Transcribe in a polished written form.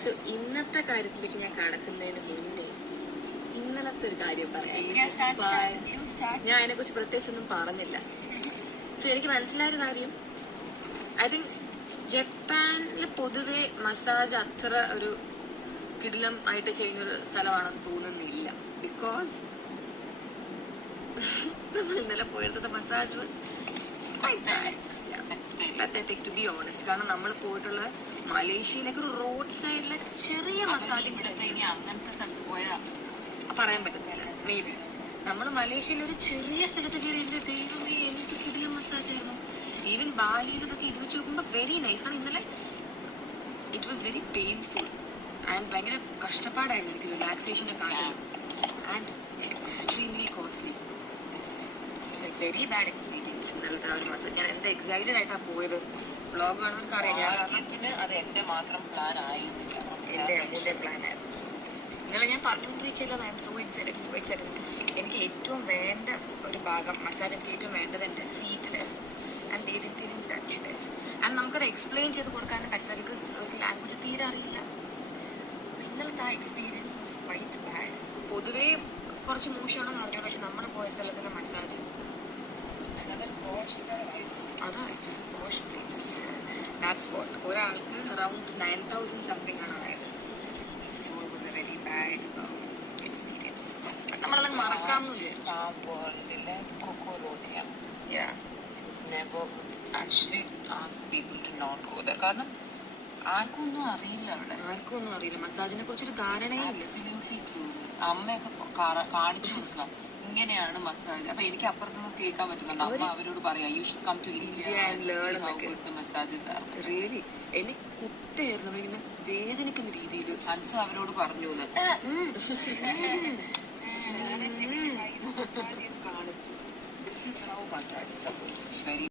So ഇന്നത്തെ കാര്യത്തിലേക്ക് ഞാൻ കടക്കുന്നതിന് മുന്നേ ഇന്നലത്തെ ഒരു കാര്യം പറയാം. ഞാൻ അതിനെ കുറിച്ച് പ്രത്യേകിച്ചൊന്നും പറഞ്ഞില്ല. സോ എനിക്ക് മനസ്സിലായൊരു കാര്യം, ഐ തിങ്ക് ജപ്പാനിൽ പൊതുവെ മസാജ് അത്ര ഒരു കിടിലം ആയിട്ട് ചെയ്യുന്നൊരു സ്ഥലമാണെന്ന് തോന്നുന്നില്ല. ബിക്കോസ് നമ്മൾ ഇന്നലെ പോയെടുത്ത massage was pathetic to be honest. കാരണം നമ്മൾ പോയിട്ടുള്ള മലേഷ്യയിലേക്ക് ഒരു റോഡ് സൈഡിലെ ചെറിയ മസാജിങ് സെന്റർ, അങ്ങനത്തെ സ്ഥലത്ത് പോയാൽ പറയാൻ പറ്റത്തില്ല. മേ ബി നമ്മൾ മലേഷ്യയിലെ ഒരു ചെറിയ സ്ഥലത്ത് കയറിയതിന്റെ ദൈവമേ എനിക്ക് കിടിലം മസാജ് ആയിരുന്നു. ഈവൻ ബാലിയിൽ ഇതൊക്കെ ഇത് വെച്ച് നോക്കുമ്പോൾ വെരി നൈസ്. കാരണം ഇന്നലെ it was very painful and ഭയങ്കര കഷ്ടപ്പാടായിരുന്നു എനിക്ക് റിലാക്സേഷൻ്റെ കാണാൻ. And extremely costly, very bad experience ഇന്നലത്തെ ആ ഒരു മസാജ്. ഞാൻ എന്താ എക്സൈറ്റഡ് ആയിട്ടാണ് പോയത്. വ്ളോഗ് കാണുന്നവർക്ക് അറിയാം, ഞാൻ അത് എന്റെ മാത്രം പ്ലാൻ ആയിരുന്നില്ല, എന്റെ പ്ലാൻ ആയിരുന്നു. സോ ഇന്നലെ ഞാൻ പറഞ്ഞുകൊണ്ടിരിക്കുകയല്ലോ, ഐ എം സോ എക്സൈറ്റഡ്. എനിക്ക് ഏറ്റവും വേണ്ട ഒരു ഭാഗം മസാജ്, എനിക്ക് ഏറ്റവും വേണ്ടത് എൻ്റെ ഫീറ്റിലായിരുന്നു. And they didn't touch that. And നമുക്കത് എക്സ്പ്ലെയിൻ ചെയ്ത് കൊടുക്കാനും പറ്റില്ല, ബിക്കോസ് അവർക്ക് ലാംഗ്വേജ് തീരെ അറിയില്ല. ഇന്നലത്തെ ആ എക്സ്പീരിയൻസ് വാസ് ക്വൈറ്റ് ബാഡ്. പൊതുവേ കുറച്ച് മോശമാണെന്ന് പറഞ്ഞു, പക്ഷെ നമ്മൾ പോയ സ്ഥലത്തുള്ള മസാജ് അതാ it is A posh place. That's what. ഒരാൾക്ക് അറൌണ്ട് 9,000 സംതിങ് ആണ് ആയത്. So it was A very bad experience. നമ്മളത് മറക്കാമെന്ന് വിചാരിച്ചു. Never actually ask people to not go there. കാരണം ആർക്കും ഒന്നും അറിയില്ല, അവിടെ ആർക്കും ഒന്നും അറിയില്ല, മസാജിനെ കുറിച്ചൊരു ധാരണയേ ഇല്ല. Absolutely clueless. അമ്മയൊക്കെ കാണിച്ചു കൊടുക്കുക ഇങ്ങനെയാണ് മസാജ്. അപ്പൊ എനിക്ക് അപ്പുറത്തുനിന്ന് കേൾക്കാൻ പറ്റുന്നുണ്ട്. അമ്മ അവരോട് പറയാ you should come to India and learn how good the massages are. Really എന്നെ കുട്ടായിരുന്നു, ഇങ്ങനെ വേദനിക്കുന്ന രീതിയിൽ ഹൻസു അവരോട് പറഞ്ഞു. This is how massage is. It's very